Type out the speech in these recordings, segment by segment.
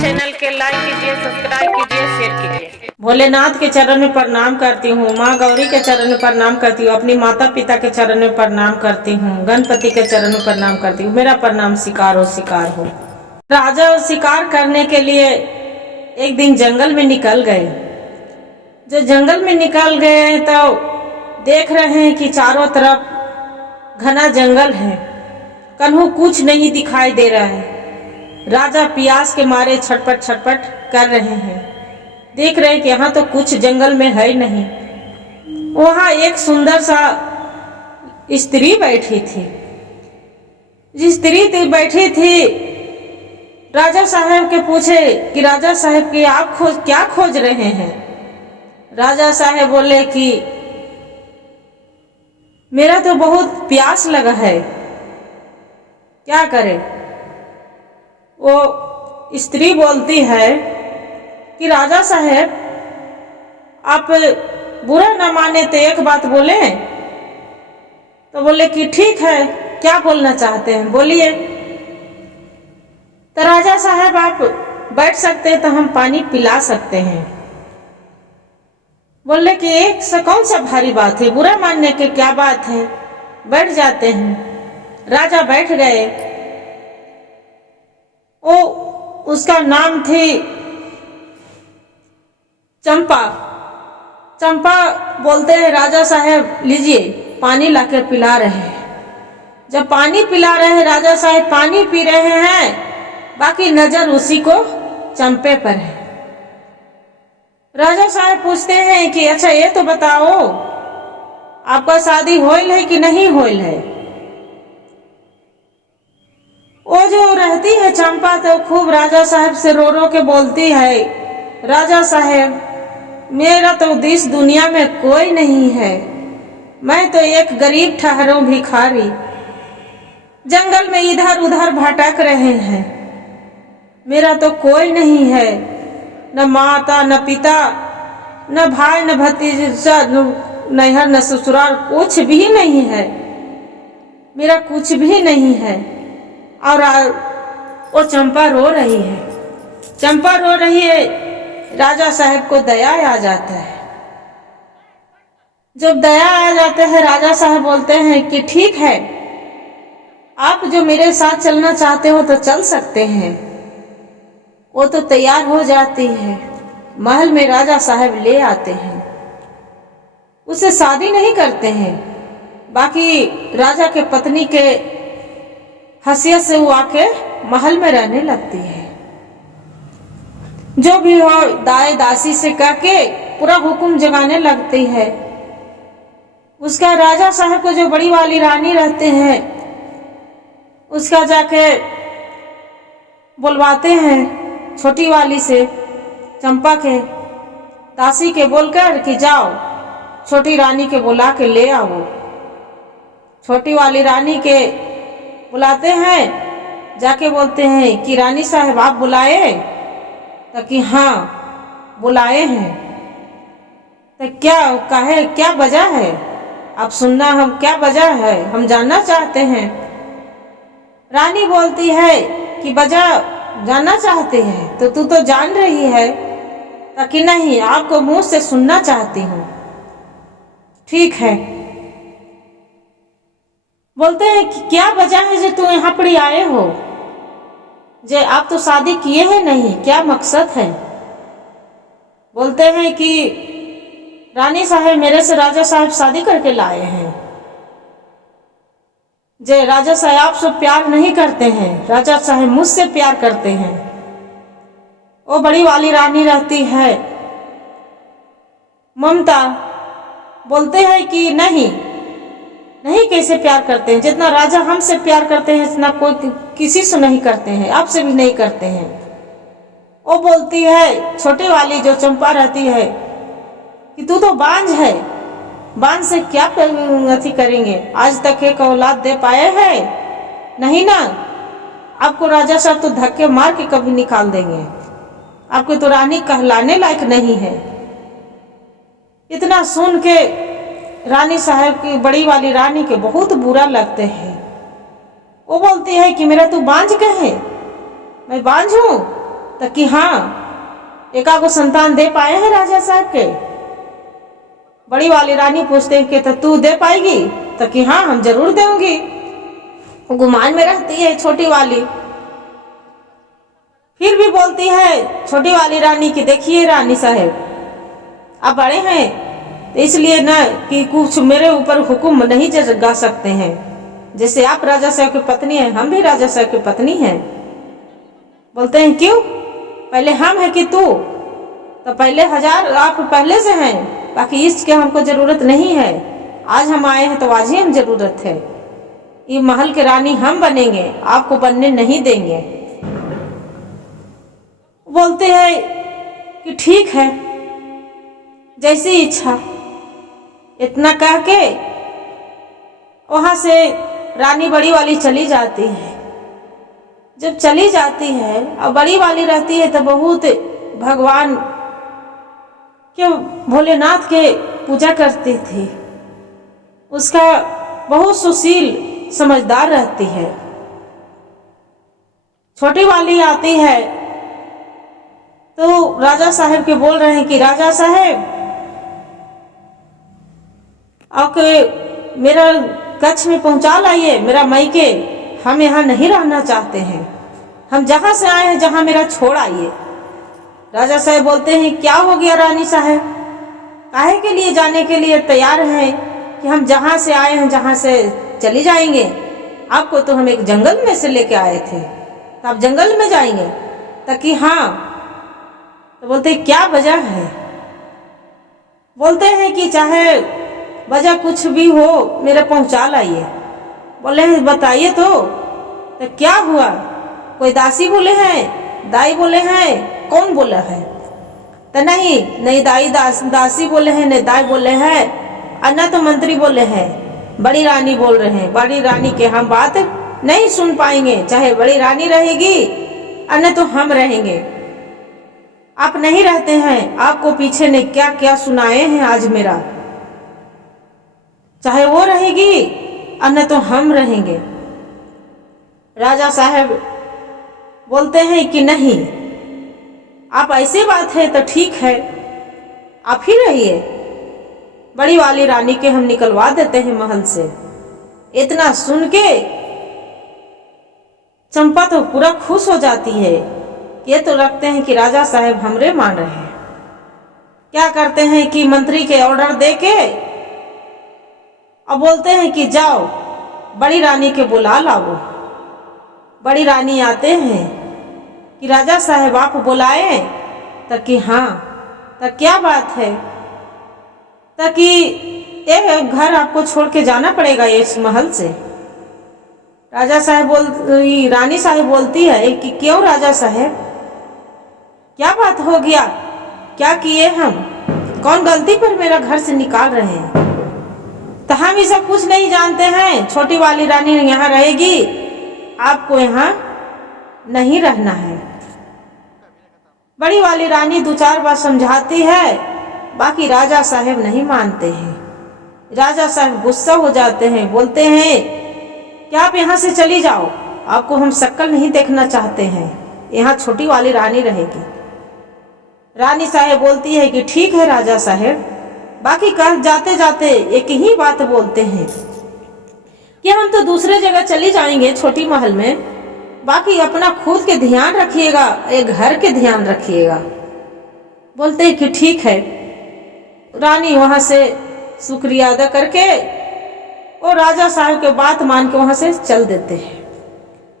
Channel के like कीजिए, subscribe कीजिए, शेयर कीजिए। भोलेनाथ के चरण में प्रणाम करती हूँ, माँ गौरी के चरण में प्रणाम करती हूँ, अपनी माता पिता के चरण में प्रणाम करती हूँ, गणपति के चरण में प्रणाम करती हूँ। मेरा प्रणाम स्वीकार हो। राजा शिकार करने के लिए एक दिन जंगल में निकल गए। जो जंगल में निकल गए तो देख रहे हैं कि चारों तरफ घना जंगल है, कन्हू कुछ नहीं दिखाई दे रहा है। राजा प्यास के मारे छटपट छटपट कर रहे हैं। देख रहे हैं कि यहाँ तो कुछ जंगल में है नहीं। वहाँ एक सुंदर सा स्त्री बैठी थी। जिस स्त्री बैठी थी, राजा साहब के पूछे कि राजा साहब की आप क्या खोज रहे हैं। राजा साहब बोले कि मेरा तो बहुत प्यास लगा है, क्या करे। वो स्त्री बोलती है कि राजा साहब आप बुरा न माने तो एक बात बोले। तो बोले कि ठीक है, क्या बोलना चाहते हैं बोलिए। तो राजा साहब आप बैठ सकते हैं तो हम पानी पिला सकते हैं। बोले कि एक से कौन सा भारी बात है, बुरा मानने की क्या बात है, बैठ जाते हैं। राजा बैठ गए। ओ उसका नाम थी चंपा। चंपा बोलते हैं राजा साहब लीजिए पानी लाके पिला रहे हैं। जब पानी पिला रहे हैं, राजा साहब पानी पी रहे हैं, बाकी नजर उसी को चंपे पर है। राजा साहब पूछते हैं कि अच्छा ये तो बताओ आपका शादी होइल है कि नहीं होइल है। वो जो रहती है चंपा तो खूब राजा साहब से रो रो के बोलती है, राजा साहब मेरा तो इस दुनिया में कोई नहीं है, मैं तो एक गरीब ठहरों भिखारी जंगल में इधर उधर भटक रहे हैं। मेरा तो कोई नहीं है, न माता न पिता न भाई न भतीजा न नैहर न ससुराल, कुछ भी नहीं है, मेरा कुछ भी नहीं है। और वो चंपा रो रही है। चंपा रो रही है, राजा साहब को दया आ जाता है। जब दया आ जाता है, राजा साहब बोलते हैं कि ठीक है, आप जो मेरे साथ चलना चाहते हो तो चल सकते हैं। वो तो तैयार हो जाती है, महल में राजा साहब ले आते हैं। उससे शादी नहीं करते हैं, बाकी राजा के पत्नी के हसीयत से वो आके महल में रहने लगती है। जो भी हो दाए दासी से कह के पूरा हुक्म जगाने लगती है। उसका राजा साहब को जो बड़ी वाली रानी रहते हैं, उसका जाके बुलवाते हैं छोटी वाली से, चंपा के दासी के बोलकर कि जाओ छोटी रानी के बुला के ले आओ। छोटी वाली रानी के बुलाते हैं, जाके बोलते हैं कि रानी साहब आप बुलाए। तो कि हाँ बुलाए हैं। तो क्या कहे, क्या वजह है, आप सुनना, हम क्या वजह है हम जानना चाहते हैं। रानी बोलती है कि वजह जानना चाहते हैं तो तू तो जान रही है, ताकि नहीं आपको मुंह से सुनना चाहती हूँ। ठीक है, बोलते हैं कि क्या वजह है जो तुम यहाँ पर आए हो, जे आप तो शादी किए हैं नहीं, क्या मकसद है। बोलते हैं कि रानी साहब मेरे से राजा साहब शादी करके लाए हैं। जे राजा साहब आपसे प्यार नहीं करते हैं, राजा साहब मुझसे प्यार करते हैं। वो बड़ी वाली रानी रहती है ममता, बोलते हैं कि नहीं कैसे प्यार करते हैं, जितना राजा हमसे प्यार करते हैं इतना कोई किसी से नहीं करते हैं, आपसे भी नहीं करते हैं। वो बोलती है छोटे वाली जो चंपा रहती है कि तू तो बांझ है, बांझ से क्या अथी करेंगे, आज तक एक औलाद दे पाए हैं नहीं ना, आपको राजा साहब तो धक्के मार के कभी निकाल देंगे, आपको तो रानी कहलाने लायक नहीं है। इतना सुन के रानी साहब की बड़ी वाली रानी के बहुत बुरा लगते हैं। वो बोलती है कि मेरा तू बांझ कहे, मैं बांझ हूँ? तो कि हाँ, एकागो संतान दे पाए हैं राजा साहब के। बड़ी वाली रानी पूछते हैं कि तो तू दे पाएगी? तो कि हाँ, हम जरूर देंगी। गुमान में रहती है छोटी वाली। फिर भी बोलती है छोटी वाली रानी की, देखिए रानी साहब, आप बड़े हैं तो इसलिए ना कि कुछ मेरे ऊपर हुक्म नहीं जगा सकते हैं। जैसे आप राजा साहब की पत्नी हैं, हम भी राजा साहब की पत्नी हैं। बोलते हैं क्यों? पहले हम हैं कि तू? तो पहले 1000 आप पहले से हैं, बाकी इसके हमको जरूरत नहीं है। आज हम आए हैं तो आज ही हम जरूरत है। ये महल के रानी हम बनेंगे, आपको बनने नहीं देंगे। बोलते हैं कि ठीक है, जैसी इच्छा। इतना कह के वहां से रानी बड़ी वाली चली जाती है। जब चली जाती है और बड़ी वाली रहती है तो बहुत भगवान के, भोलेनाथ के पूजा करती थी। उसका बहुत सुशील समझदार रहती है। छोटी वाली आती है तो राजा साहब के बोल रहे हैं कि राजा साहब, आपके मेरा कच्छ में पहुंचा लाइए, मेरा मायके, हम यहाँ नहीं रहना चाहते हैं। हम जहां से आए हैं, जहां मेरा छोड़ आइए। राजा साहब बोलते हैं क्या हो गया रानी साहब, काहे के लिए जाने के लिए तैयार हैं? कि हम जहां से आए हैं, जहां से चली जाएंगे। आपको तो हम एक जंगल में से लेके आए थे, तो आप जंगल में जाएंगे? ताकि हाँ। तो बोलते हैं क्या वजह है? बोलते हैं कि चाहे वजह कुछ भी हो, मेरे पहुंचा लाइए। बोले हैं बताइए तो क्या हुआ? कोई दासी बोले हैं, दाई बोले हैं, कौन बोला है? तो नहीं दाई दासी बोले हैं, नहीं दाई बोले हैं, अन्ना तो मंत्री बोले हैं, बड़ी रानी बोल रहे हैं। बड़ी रानी के हम बात नहीं सुन पाएंगे, चाहे बड़ी रानी रहेगी अन्ना तो हम रहेंगे। आप नहीं रहते हैं, आपको पीछे ने क्या क्या सुनाए हैं आज मेरा, चाहे वो रहेगी अन्ना तो हम रहेंगे। राजा साहब बोलते हैं कि नहीं, आप ऐसी बात है तो ठीक है, आप ही रहिए। बड़ी वाली रानी के हम निकलवा देते हैं महल से। इतना सुन के चंपा तो पूरा खुश हो जाती है। ये तो रखते हैं कि राजा साहब हमरे मान रहे हैं। क्या करते हैं कि मंत्री के ऑर्डर दे के अब बोलते हैं कि जाओ बड़ी रानी के बुला लाओ। बड़ी रानी आते हैं कि राजा साहब आप बुलाए? तो कि हाँ। तो क्या बात है? तो कि एक घर आपको छोड़ के जाना पड़ेगा इस महल से। राजा साहब रानी साहब बोलती है कि क्यों राजा साहब, क्या बात हो गया? क्या किए हम? कौन गलती पर मेरा घर से निकाल रहे हैं? तो हम ये सब कुछ नहीं जानते हैं। छोटी वाली रानी यहाँ रहेगी, आपको यहाँ नहीं रहना है। बड़ी वाली रानी 2-4 बार समझाती है, बाकी राजा साहब नहीं मानते हैं। राजा साहब गुस्सा हो जाते हैं, बोलते हैं कि आप यहाँ से चली जाओ, आपको हम शक्ल नहीं देखना चाहते हैं, यहाँ छोटी वाली रानी रहेगी। रानी साहब बोलती है कि ठीक है राजा साहब, बाकी कल जाते जाते एक ही बात बोलते हैं कि हम तो दूसरे जगह चली जाएंगे छोटी महल में, बाकी अपना खुद के ध्यान रखिएगा, एक घर के ध्यान रखिएगा। बोलते हैं कि ठीक है। रानी वहां से शुक्रिया अदा करके और राजा साहब के बात मान के वहां से चल देते हैं।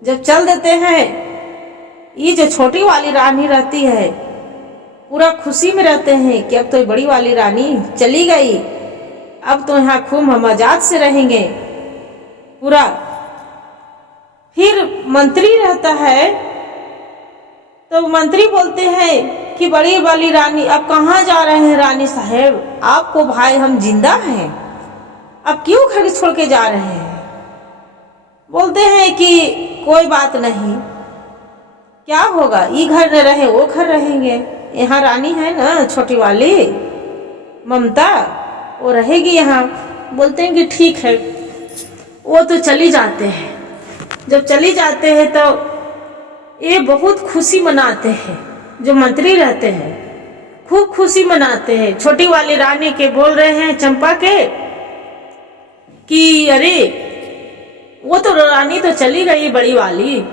जब चल देते हैं, ये जो छोटी वाली रानी रहती है पूरा खुशी में रहते हैं कि अब तो बड़ी वाली रानी चली गई, अब तो यहाँ खूब हम आजाद से रहेंगे पूरा। फिर मंत्री रहता है तो मंत्री बोलते हैं कि बड़ी वाली रानी अब कहाँ जा रहे हैं रानी साहब, आपको भाई हम जिंदा हैं, अब क्यों घर छोड़ के जा रहे हैं? बोलते हैं कि कोई बात नहीं, क्या होगा, ये घर न रहे वो घर रहेंगे, यहाँ रानी है ना छोटी वाली ममता, वो रहेगी यहाँ। बोलते हैं कि ठीक है। वो तो चली जाते हैं। जब चली जाते हैं तो ये बहुत खुशी मनाते हैं, जो मंत्री रहते हैं खूब खुशी मनाते हैं। छोटी वाली रानी के बोल रहे हैं चंपा के कि अरे वो तो रानी तो चली गई बड़ी वाली,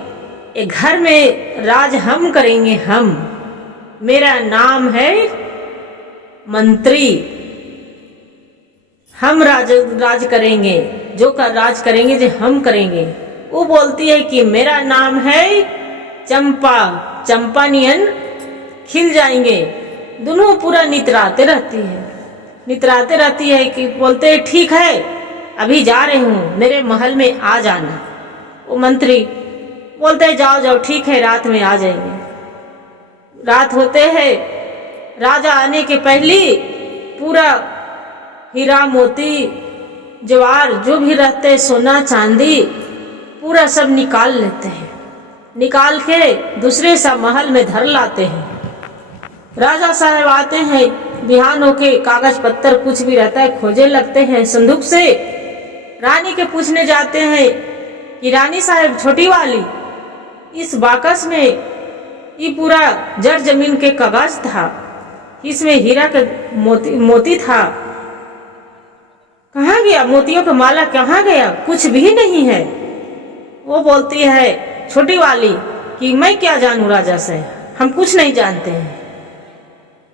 ये घर में राज हम करेंगे, हम, मेरा नाम है मंत्री, हम राज करेंगे, जो का राज करेंगे जो हम करेंगे। वो बोलती है कि मेरा नाम है चंपा, चंपा नियन खिल जाएंगे। दोनों पूरा नितराते रहती है कि बोलते हैं ठीक है अभी जा रहे हूँ, मेरे महल में आ जाना। वो मंत्री बोलते हैं जाओ जाओ ठीक है, रात में आ जाएंगे। रात होते हैं, राजा आने के पहले पूरा हीरा मोती जवाहर जो भी रहते, सोना चांदी पूरा सब निकाल लेते हैं, निकाल के दूसरे सा महल में धर लाते हैं। राजा साहब आते हैं, बिहान होके कागज पत्तर कुछ भी रहता है खोजे लगते हैं संदूक से। रानी के पूछने जाते हैं कि रानी साहब छोटी वाली, इस बाकस में ये पूरा जड़ जमीन के कागज था, इसमें हीरा का मोती था, कहाँ गया? मोतियों का माला कहाँ गया? कुछ भी नहीं है। वो बोलती है छोटी वाली कि मैं क्या जानूं राजा से, हम कुछ नहीं जानते हैं।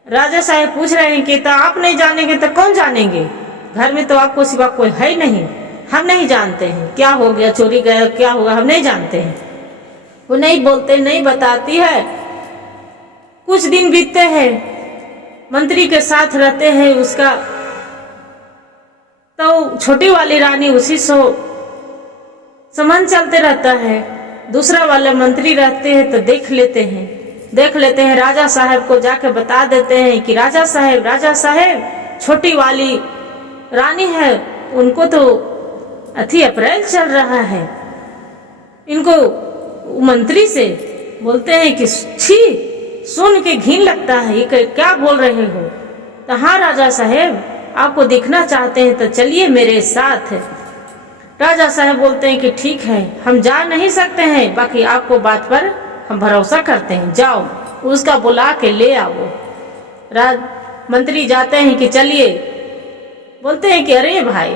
राजा साहब पूछ रहे हैं कि तो आप नहीं जानेंगे तो कौन जानेंगे? घर में तो आपको सिवा कोई है नहीं, हम नहीं जानते हैं क्या हो गया, चोरी गया क्या होगा, हम नहीं जानते हैं। वो नहीं बोलते, नहीं बताती है। कुछ दिन बीतते हैं, मंत्री के साथ रहते हैं उसका, तो छोटी वाली रानी उसी से संबंध चलते रहता है। दूसरा वाले मंत्री रहते हैं तो देख लेते हैं, राजा साहब को जाके बता देते हैं कि राजा साहब छोटी वाली रानी है, उनको तो अप्रैल चल रहा है। इनको मंत्री से बोलते हैं कि छी, सुन के घिन लगता है, ये क्या बोल रहे हो? तो हाँ राजा साहब आपको देखना चाहते हैं तो चलिए मेरे साथ। राजा साहब बोलते हैं कि ठीक है, हम जा नहीं सकते हैं, बाकी आपको बात पर हम भरोसा करते हैं, जाओ उसका बुला के ले आओ। मंत्री जाते हैं कि चलिए, बोलते हैं कि अरे भाई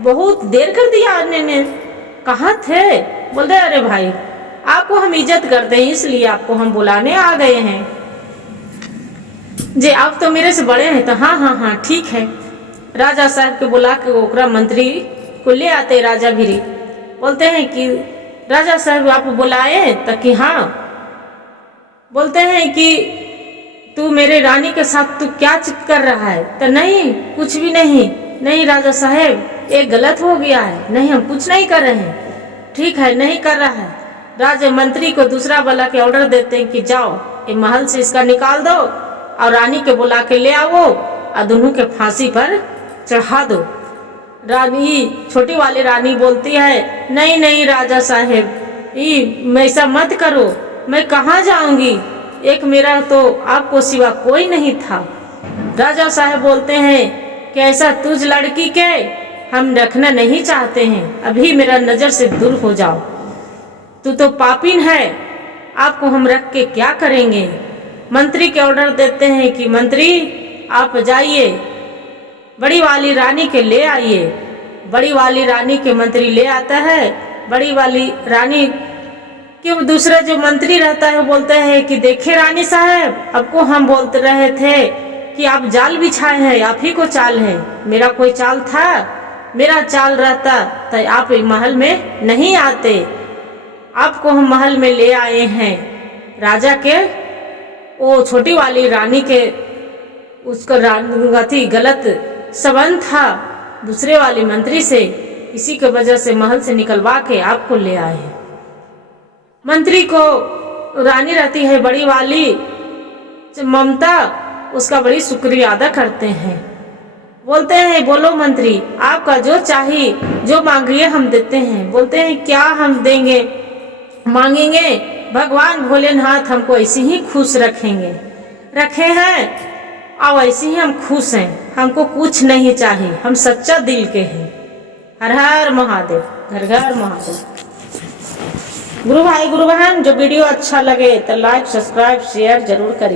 बहुत देर कर दिया आने ने, कहाँ थे? बोलते हैं अरे भाई आपको हम इज्जत करते हैं इसलिए आपको हम बुलाने आ गए हैं, जे आप तो मेरे से बड़े हैं। तो हाँ ठीक है। राजा साहब के बुला के ओकरा मंत्री को ले आते राजा भिरी, बोलते हैं कि राजा साहब आप बुलाए? तो कि हाँ। बोलते हैं कि तू मेरे रानी के साथ तू क्या कर रहा है? तो नहीं कुछ भी नहीं राजा साहब ये गलत हो गया है, नहीं हम कुछ नहीं कर रहे हैं। ठीक है नहीं कर रहा है। राजा मंत्री को दूसरा बुला के ऑर्डर देते हैं कि जाओ ये महल से इसका निकाल दो और रानी के बुला के ले आओ और दोनों के फांसी पर चढ़ा दो। रानी छोटी वाली रानी बोलती है नहीं राजा साहब ये ऐसा मत करो, मैं कहाँ जाऊंगी, एक मेरा तो आपको सिवा कोई नहीं था। राजा साहब बोलते हैं कि ऐसा तुझ लड़की के हम रखना नहीं चाहते हैं, अभी मेरा नजर से दूर हो जाओ, तू तो पापिन है, आपको हम रख के क्या करेंगे। मंत्री के ऑर्डर देते हैं कि मंत्री आप जाइए बड़ी वाली रानी के ले आइए। बड़ी वाली रानी के मंत्री ले आता है। बड़ी वाली रानी के दूसरा जो मंत्री रहता है बोलते हैं कि देखिए रानी साहब आपको हम बोलते रहे थे कि आप जाल बिछाए हैं, आप ही को चाल है, मेरा कोई चाल था? मेरा चाल रहता तो आप महल में नहीं आते, आपको हम महल में ले आए हैं। राजा के वो छोटी वाली रानी के उसका अति गलत संबंध था दूसरे वाली मंत्री से, इसी के वजह से महल से निकलवा के आपको ले आए हैं। मंत्री को रानी रहती है बड़ी वाली ममता, उसका बड़ी शुक्रिया अदा करते हैं। बोलते हैं बोलो मंत्री आपका जो चाहिए जो मांगिए हम देते हैं। बोलते हैं क्या हम देंगे मांगेंगे, भगवान भोलेनाथ हमको ऐसे ही खुश रखे हैं और ऐसे ही हम खुश हैं, हमको कुछ नहीं चाहिए, हम सच्चा दिल के हैं। हर हर महादेव, घर घर महादेव। गुरु भाई गुरु बहन, जो वीडियो अच्छा लगे तो लाइक सब्सक्राइब शेयर जरूर करिए।